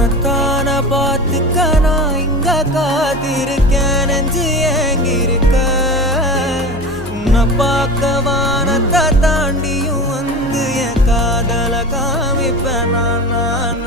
உன்னத்தான பார்த்துக்க நான் இங்க காத்திருக்கேன், நெஞ்சு ஏங்கிருக்க. உன்னை பார்க்க வானத்தை தாண்டியும் வந்து என் காதல காமிப்பேன் நான்.